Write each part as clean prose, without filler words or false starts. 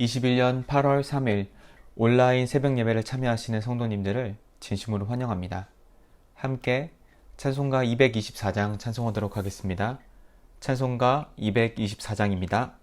2021년 8월 3일 온라인 새벽 예배를 참여하시는 성도님들을 진심으로 환영합니다. 함께 찬송가 224장 찬송하도록 하겠습니다. 찬송가 224장입니다.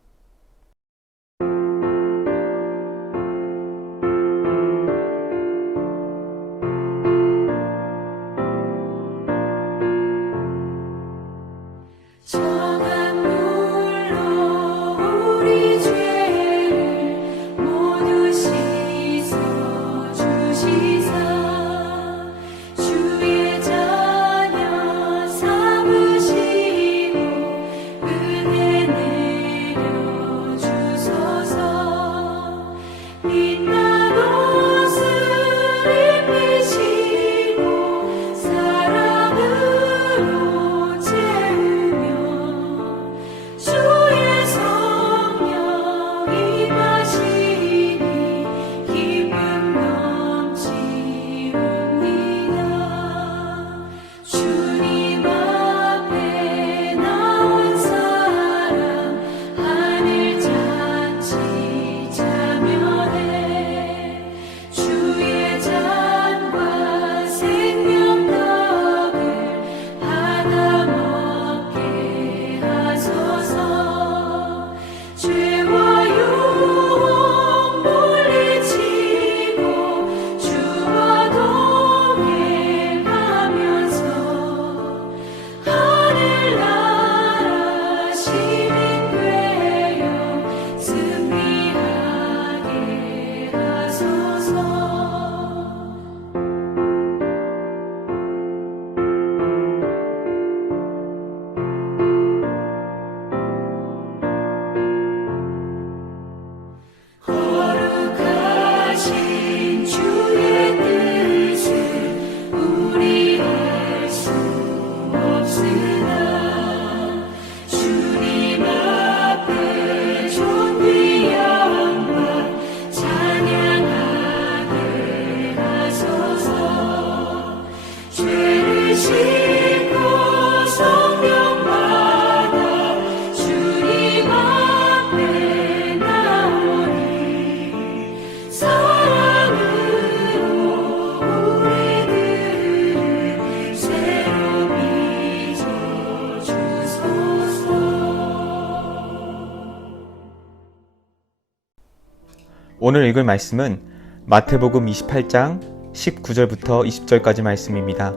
오늘 읽을 말씀은 마태복음 28장 19절부터 20절까지 말씀입니다.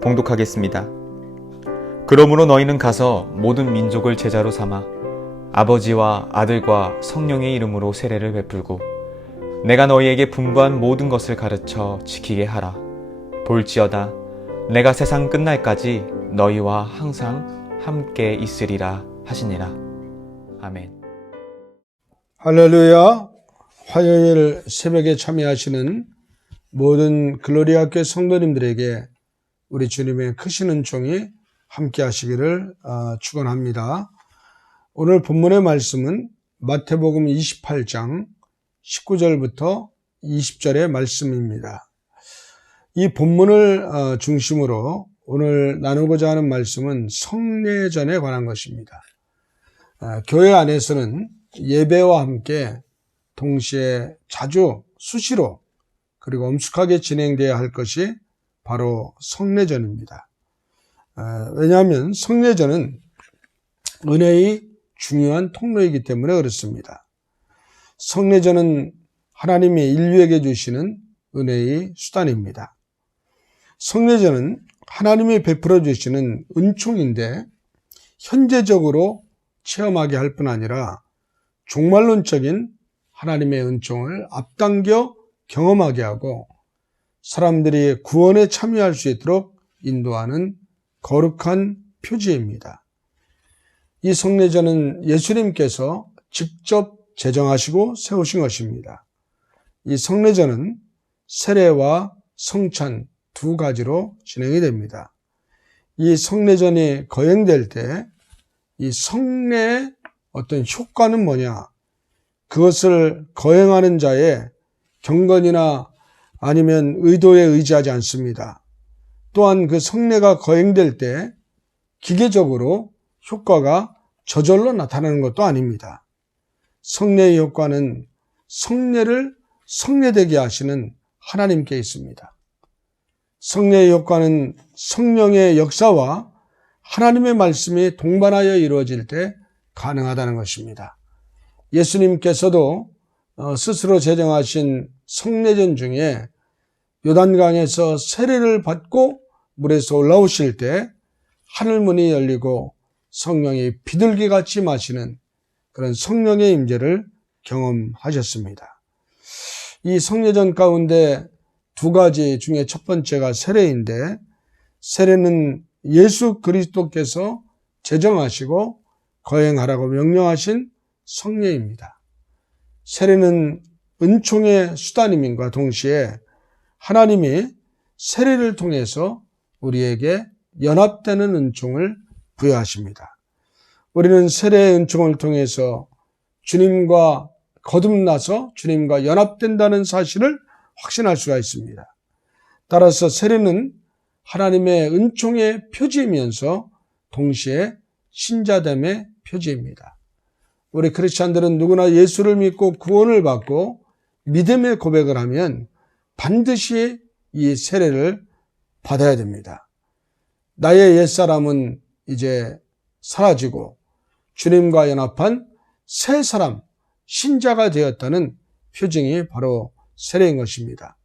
봉독하겠습니다. 그러므로 너희는 가서 모든 민족을 제자로 삼아 아버지와 아들과 성령의 이름으로 세례를 베풀고 내가 너희에게 분부한 모든 것을 가르쳐 지키게 하라. 볼지어다 내가 세상 끝날까지 너희와 항상 함께 있으리라 하시니라. 아멘. 할렐루야. 화요일 새벽에 참여하시는 모든 글로리 학교 성도님들에게 우리 주님의 크신 은총이 함께 하시기를 축원합니다. 오늘 본문의 말씀은 마태복음 28장 19절부터 20절의 말씀입니다. 이 본문을 중심으로 오늘 나누고자 하는 말씀은 성례전에 관한 것입니다. 교회 안에서는 예배와 함께 동시에 자주 수시로 그리고 엄숙하게 진행되어야 할 것이 바로 성례전입니다. 왜냐하면 성례전은 은혜의 중요한 통로이기 때문에 그렇습니다. 성례전은 하나님이 인류에게 주시는 은혜의 수단입니다. 성례전은 하나님이 베풀어 주시는 은총인데 현재적으로 체험하게 할 뿐 아니라 종말론적인 하나님의 은총을 앞당겨 경험하게 하고 사람들이 구원에 참여할 수 있도록 인도하는 거룩한 표지입니다. 이 성례전은 예수님께서 직접 제정하시고 세우신 것입니다. 이 성례전은 세례와 성찬 두 가지로 진행이 됩니다. 이 성례전이 거행될 때 이 성례의 어떤 효과는 뭐냐? 그것을 거행하는 자의 경건이나 아니면 의도에 의지하지 않습니다. 또한 그 성례가 거행될 때 기계적으로 효과가 저절로 나타나는 것도 아닙니다. 성례의 효과는 성례를 성례되게 하시는 하나님께 있습니다. 성례의 효과는 성령의 역사와 하나님의 말씀이 동반하여 이루어질 때 가능하다는 것입니다. 예수님께서도 스스로 제정하신 성례전 중에 요단강에서 세례를 받고 물에서 올라오실 때 하늘문이 열리고 성령이 비둘기같이 마시는 그런 성령의 임재를 경험하셨습니다. 이 성례전 가운데 두 가지 중에 첫 번째가 세례인데, 세례는 예수 그리스도께서 제정하시고 거행하라고 명령하신 성례입니다. 세례는 은총의 수단임과 동시에 하나님이 세례를 통해서 우리에게 연합되는 은총을 부여하십니다. 우리는 세례의 은총을 통해서 주님과 거듭나서 주님과 연합된다는 사실을 확신할 수가 있습니다. 따라서 세례는 하나님의 은총의 표지이면서 동시에 신자됨의 표지입니다. 우리 크리스찬들은 누구나 예수를 믿고 구원을 받고 믿음의 고백을 하면 반드시 이 세례를 받아야 됩니다. 나의 옛사람은 이제 사라지고 주님과 연합한 새 사람, 신자가 되었다는 표징이 바로 세례인 것입니다.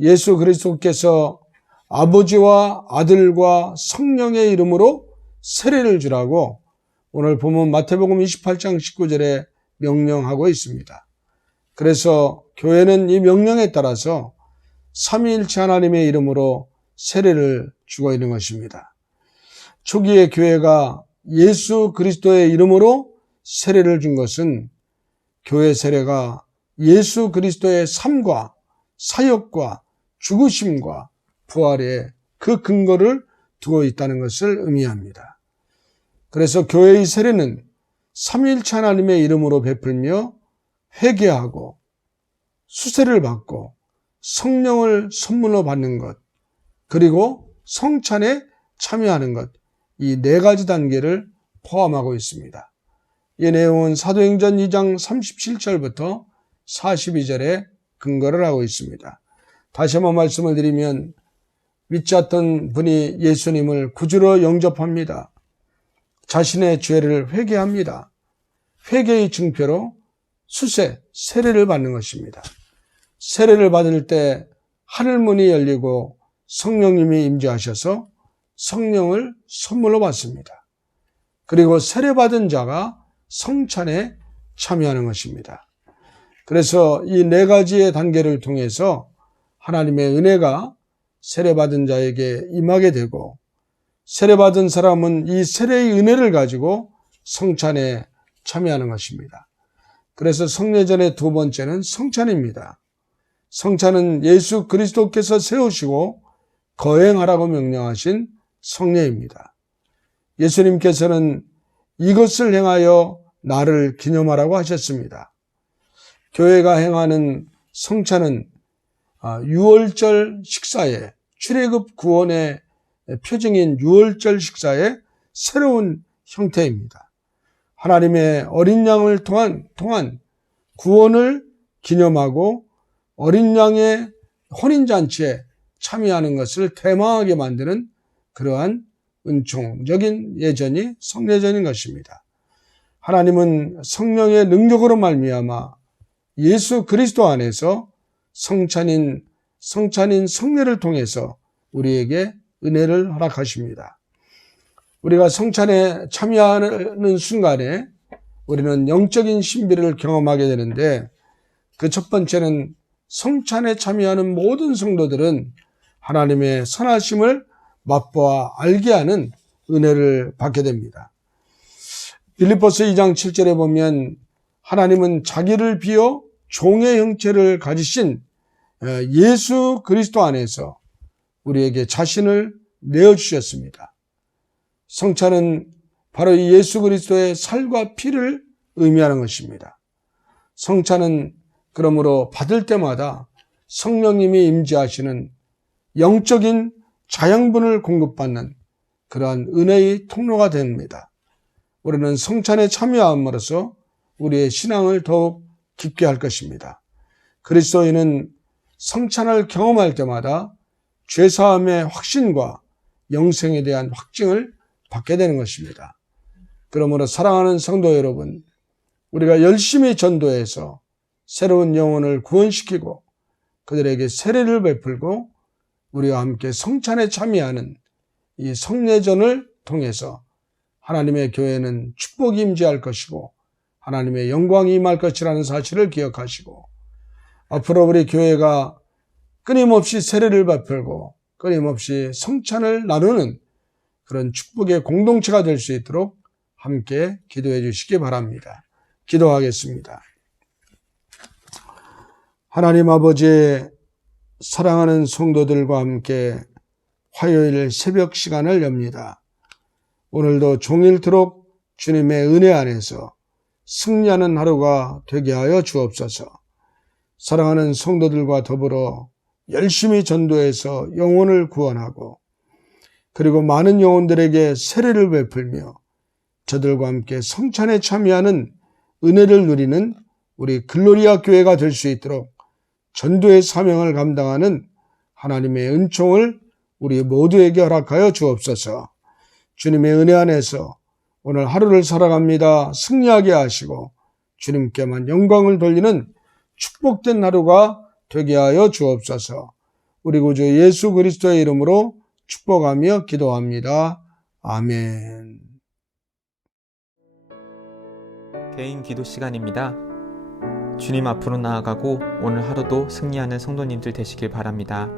예수 그리스도께서 아버지와 아들과 성령의 이름으로 세례를 주라고 오늘 보면 마태복음 28장 19절에 명령하고 있습니다. 그래서 교회는 이 명령에 따라서 삼위일체 하나님의 이름으로 세례를 주고 있는 것입니다. 초기에 교회가 예수 그리스도의 이름으로 세례를 준 것은 교회 세례가 예수 그리스도의 삶과 사역과 죽으심과 부활의 그 근거를 두고 있다는 것을 의미합니다. 그래서 교회의 세례는 삼위일체 하나님의 이름으로 베풀며 회개하고 수세를 받고 성령을 선물로 받는 것, 그리고 성찬에 참여하는 것, 이 네 가지 단계를 포함하고 있습니다. 이 내용은 사도행전 2장 37절부터 42절에 근거를 하고 있습니다. 다시 한번 말씀을 드리면 믿지 않던 분이 예수님을 구주로 영접합니다. 자신의 죄를 회개합니다. 회개의 증표로 수세, 세례를 받는 것입니다. 세례를 받을 때 하늘문이 열리고 성령님이 임재하셔서 성령을 선물로 받습니다. 그리고 세례받은 자가 성찬에 참여하는 것입니다. 그래서 이 네 가지의 단계를 통해서 하나님의 은혜가 세례받은 자에게 임하게 되고, 세례받은 사람은 이 세례의 은혜를 가지고 성찬에 참여하는 것입니다. 그래서 성례전의 두 번째는 성찬입니다. 성찬은 예수 그리스도께서 세우시고 거행하라고 명령하신 성례입니다. 예수님께서는 이것을 행하여 나를 기념하라고 하셨습니다. 교회가 행하는 성찬은 유월절 식사에, 출애굽 구원의 표징인 유월절 식사의 새로운 형태입니다. 하나님의 어린 양을 통한 구원을 기념하고 어린 양의 혼인잔치에 참여하는 것을 대망하게 만드는 그러한 은총적인 예전이 성례전인 것입니다. 하나님은 성령의 능력으로 말미암아 예수 그리스도 안에서 성찬인 성례를 통해서 우리에게 은혜를 허락하십니다. 우리가 성찬에 참여하는 순간에 우리는 영적인 신비를 경험하게 되는데, 그 첫 번째는 성찬에 참여하는 모든 성도들은 하나님의 선하심을 맛보아 알게 하는 은혜를 받게 됩니다. 빌립보서 2장 7절에 보면 하나님은 자기를 비워 종의 형체를 가지신 예수 그리스도 안에서 우리에게 자신을 내어주셨습니다. 성찬은 바로 이 예수 그리스도의 살과 피를 의미하는 것입니다. 성찬은 그러므로 받을 때마다 성령님이 임재하시는 영적인 자양분을 공급받는 그러한 은혜의 통로가 됩니다. 우리는 성찬에 참여함으로써 우리의 신앙을 더욱 깊게 할 것입니다. 그리스도인은 성찬을 경험할 때마다 죄사함의 확신과 영생에 대한 확증을 받게 되는 것입니다. 그러므로 사랑하는 성도 여러분, 우리가 열심히 전도해서 새로운 영혼을 구원시키고 그들에게 세례를 베풀고 우리와 함께 성찬에 참여하는 이 성례전을 통해서 하나님의 교회는 축복이 임재할 것이고 하나님의 영광이 임할 것이라는 사실을 기억하시고 앞으로 우리 교회가 끊임없이 세례를 베풀고 끊임없이 성찬을 나누는 그런 축복의 공동체가 될 수 있도록 함께 기도해 주시기 바랍니다. 기도하겠습니다. 하나님 아버지, 사랑하는 성도들과 함께 화요일 새벽 시간을 엽니다. 오늘도 종일토록 주님의 은혜 안에서 승리하는 하루가 되게 하여 주옵소서. 사랑하는 성도들과 더불어 열심히 전도해서 영혼을 구원하고 그리고 많은 영혼들에게 세례를 베풀며 저들과 함께 성찬에 참여하는 은혜를 누리는 우리 글로리아 교회가 될 수 있도록 전도의 사명을 감당하는 하나님의 은총을 우리 모두에게 허락하여 주옵소서. 주님의 은혜 안에서 오늘 하루를 살아갑니다. 승리하게 하시고 주님께만 영광을 돌리는 축복된 하루가 되게 하여 주옵소서. 우리 구주 예수 그리스도의 이름으로 축복하며 기도합니다. 아멘. 개인 기도 시간입니다. 주님 앞으로 나아가고 오늘 하루도 승리하는 성도님들 되시길 바랍니다.